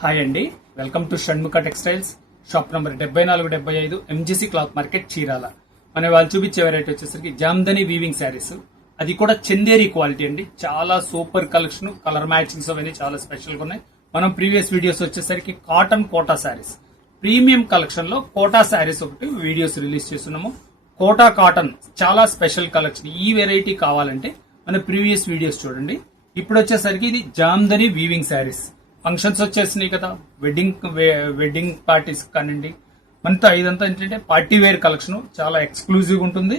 Hi అండి, welcome to Shanmukha textiles. Shop number 7475 MGC cloth market Chirala. మన వాళ్ళు చూపించే వెరైటీ వచ్చేసరికి జామ్దని వీవింగ్ శారీస్, అది కూడా చందేరి క్వాలిటీ అండి. చాలా సూపర్ కలెక్షన్, కలర్ మ్యాచింగ్స్ అవన్నీ చాలా స్పెషల్ గా ఉన్నాయి. మనం ప్రీవియస్ వీడియోస్ వచ్చేసరికి cotton Kota sarees, premium collection లో కోటా శారీస్ ఒకటి వీడియోస్ రిలీజ్ చేస్తున్నాము. కోటా కాటన్ చాలా స్పెషల్ కలెక్షన్. ఈ వెరైటీ కావాలంటే మన ప్రీవియస్ వీడియోస్ చూడండి. ఇప్పుడు వచ్చేసరికి ఇది జామ్దని వీవింగ్ శారీస్. ఫంక్షన్స్ వచ్చేసినాయి కదా, వెడ్డింగ్ పార్టీస్ కానివ్వండి, మనతో ఇదంతా ఏంటంటే పార్టీ వేర్ కలెక్షన్, చాలా ఎక్స్క్లూజివ్ ఉంటుంది.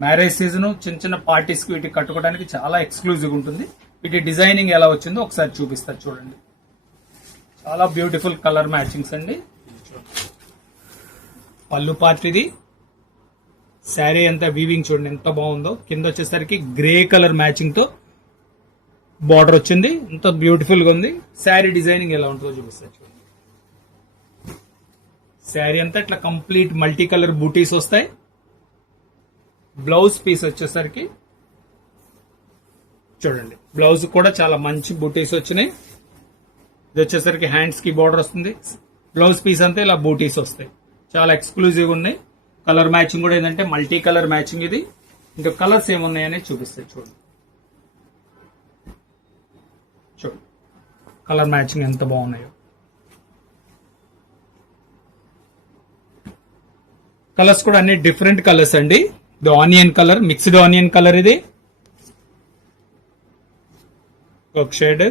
మ్యారేజ్ సీజన్, చిన్న చిన్న పార్టీస్ కి వీటికి కట్టుకోవడానికి చాలా ఎక్స్క్లూజివ్ ఉంటుంది. వీటి డిజైనింగ్ ఎలా వచ్చిందో ఒకసారి చూపిస్తారు చూడండి. చాలా బ్యూటిఫుల్ కలర్ మ్యాచింగ్స్ అండి. పళ్ళు పార్ట్ ఇది. శారీ అంతా వీవింగ్ చూడండి ఎంత బాగుందో. కింద వచ్చేసరికి గ్రే కలర్ మ్యాచింగ్ తో బార్డర్ వచ్చింది, ఎంత బ్యూటిఫుల్ గా ఉంది. శారీ డిజైనింగ్ ఎలా ఉంటుందో చూపిస్తారు చూడండి. శారీ అంతా ఇట్లా కంప్లీట్ మల్టీ కలర్ బూటీస్ వస్తాయి. బ్లౌజ్ పీస్ వచ్చేసరికి చూడండి, బ్లౌజ్ కూడా చాలా మంచి బూటీస్ వచ్చినాయి. ఇది వచ్చేసరికి హ్యాండ్స్ కి బార్డర్ వస్తుంది. బ్లౌజ్ పీస్ అంతా ఇలా బూటీస్ వస్తాయి, చాలా ఎక్స్క్లూజివ్ ఉన్నాయి. కలర్ మ్యాచింగ్ కూడా ఏంటంటే మల్టీ కలర్ మ్యాచింగ్ ఇది. ఇంకా కలర్స్ ఏమున్నాయని చూపిస్తాయి చూడండి. కలర్ మ్యాచింగ్ ఎంత బాగున్నాయో. కలర్స్ కూడా అన్ని డిఫరెంట్ కలర్స్ అండి. ఇది onion colour, mixed onion colour. ఇది ఒక షేడ్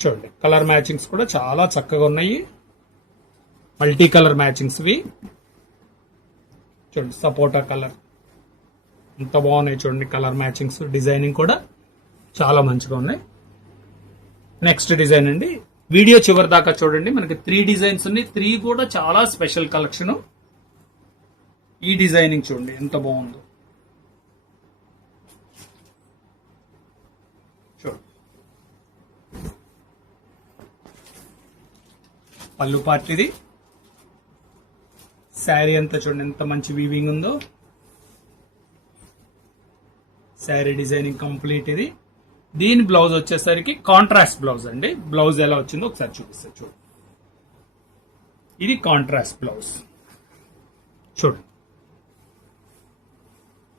చూడండి. కలర్ మ్యాచింగ్స్ కూడా చాలా చక్కగా ఉన్నాయి, మల్టీ కలర్ మ్యాచింగ్స్ ఇవి చూడండి. సపోటా కలర్ ఎంత బాగున్నాయి చూడండి. కలర్ మ్యాచింగ్స్, డిజైనింగ్ కూడా చాలా మంచిగా ఉన్నాయి. నెక్స్ట్ డిజైన్ అండి. వీడియో చివరి దాకా చూడండి. మనకి 3 డిజైన్స్ ఉన్నాయి. 3 కూడా చాలా స్పెషల్ కలెక్షన్. ఈ డిజైనింగ్ చూడండి ఎంత బాగుందో. చూడండి, పళ్ళు పార్ట్ ఇది. శారీ అంతా చూడండి ఎంత మంచి వీవింగ్ ఉందో. శారీ డిజైనింగ్ కంప్లీట్ ఇది. దీని బ్లౌజ్ వచ్చేసరికి కాంట్రాస్ట్ బ్లౌజ్ అండి. బ్లౌజ్ ఎలా వచ్చిందో ఒకసారి చూపిస్తా చూడండి. ఇది కాంట్రాస్ట్ బ్లౌజ్ చూడండి,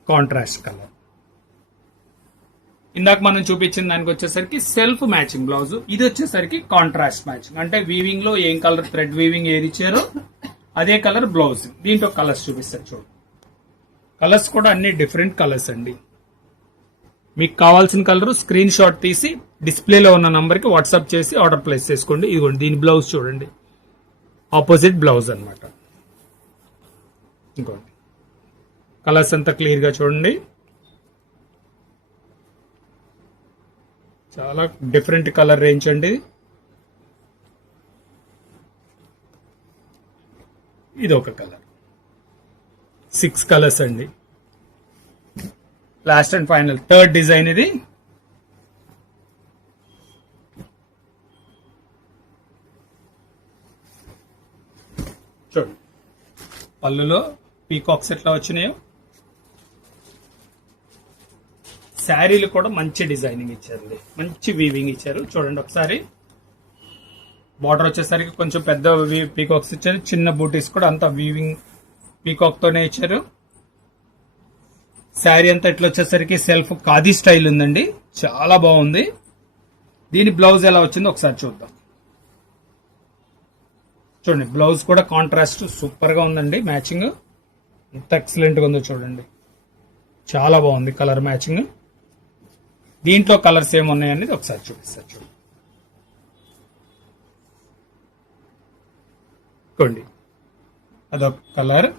కాంట్రాస్ట్ కలర్. ఇందాక మనం చూపించిన దానికి వచ్చేసరికి సెల్ఫ్ మ్యాచింగ్ బ్లౌజ్, ఇది వచ్చేసరికి కాంట్రాస్ట్ మ్యాచింగ్. అంటే వీవింగ్ లో ఏం కలర్ థ్రెడ్ వీవింగ్ ఏది ఇచ్చారో అదే కలర్ బ్లౌజ్. దీంట్లో కలర్స్ చూపిస్తారు చూడండి. కలర్స్ కూడా అన్ని డిఫరెంట్ కలర్స్ అండి. మీకు కావాల్సిన కలర్ స్క్రీన్ షాట్ తీసి డిస్ప్లేలో ఉన్న నంబర్ కి వాట్సాప్ చేసి ఆర్డర్ ప్లేస్ చేసుకోండి. ఇదిగోండి, దీని బ్లౌజ్ చూడండి, ఆపోజిట్ బ్లౌజ్ అనమాట. ఇంకోండి, కలర్స్ అంతా క్లియర్ గా చూడండి. చాలా డిఫరెంట్ కలర్ రేంజ్ అండి. ఇది ఒక కలర్. 6 కలర్స్ అండి. Last and final third design ఇది. చూడండి, పళ్ళులో పీకాక్స్ ఎట్లా వచ్చినాయో. శారీలు కూడా మంచి డిజైనింగ్ ఇచ్చారండి, మంచి వీవింగ్ ఇచ్చారు. చూడండి ఒకసారి. బార్డర్ వచ్చేసరికి కొంచెం పెద్ద పీకాక్స్ ఇచ్చారు. చిన్న బూటీస్ కూడా అంతా వీవింగ్ పీకాక్ తోనే ఇచ్చారు. శారీ అంతా ఇట్లా వచ్చేసరికి సెల్ఫ్ ఖాదీ స్టైల్ ఉందండి, చాలా బాగుంది. దీని బ్లౌజ్ ఎలా వచ్చిందో ఒకసారి చూద్దాం చూడండి. బ్లౌజ్ కూడా కాంట్రాస్ట్ సూపర్ గా ఉందండి. మ్యాచింగ్ ఎంత ఎక్సలెంట్ గా ఉందో చూడండి, చాలా బాగుంది కలర్ మ్యాచింగ్. దీంట్లో కలర్స్ ఏమున్నాయనేది ఒకసారి చూపిస్తారు చూడండి. అదొక కలర్.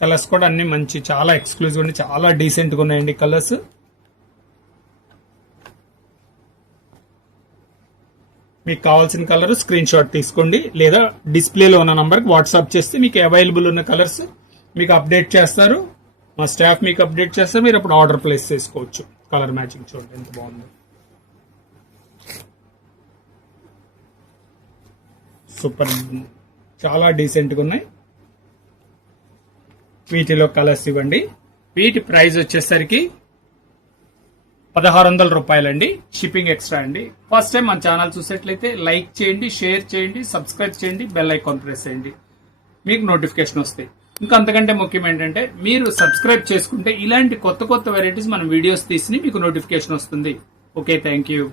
కలర్స్ కూడా అన్ని మంచి, చాలా ఎక్స్క్లూజివ్ అండి, చాలా డీసెంట్ గా ఉన్నాయండి కలర్స్. మీకు కావాల్సిన కలర్ స్క్రీన్ షాట్ తీసుకోండి, లేదా డిస్ప్లేలో ఉన్న నంబర్ కి వాట్సాప్ చేస్తే మీకు అవైలబుల్ ఉన్న కలర్స్ మీకు అప్డేట్ చేస్తారు. మా స్టాఫ్ మీకు అప్డేట్ చేస్తే మీరు అప్పుడు ఆర్డర్ ప్లేస్ చేసుకోవచ్చు. కలర్ మ్యాచింగ్ చూడండి ఎంత బాగుంది, సూపర్, చాలా డీసెంట్ గా ఉన్నాయి. వీటిలో కలర్స్ ఇవ్వండి. వీటి ప్రైస్ వచ్చేసరికి 1600 రూపాయలండి. షిప్పింగ్ ఎక్స్ట్రా అండి. ఫస్ట్ టైం మన ఛానల్ చూసేట్లయితే లైక్ చేయండి, షేర్ చేయండి, సబ్స్క్రైబ్ చేయండి, బెల్ ఐకాన్ ప్రెస్ చేయండి, మీకు నోటిఫికేషన్ వస్తాయి. ఇంకా అంతకంటే ముఖ్యం ఏంటంటే మీరు సబ్స్క్రైబ్ చేసుకుంటే ఇలాంటి కొత్త కొత్త వెరైటీస్ మనం వీడియోస్ తీసి మీకు నోటిఫికేషన్ వస్తుంది. Okay, thank you.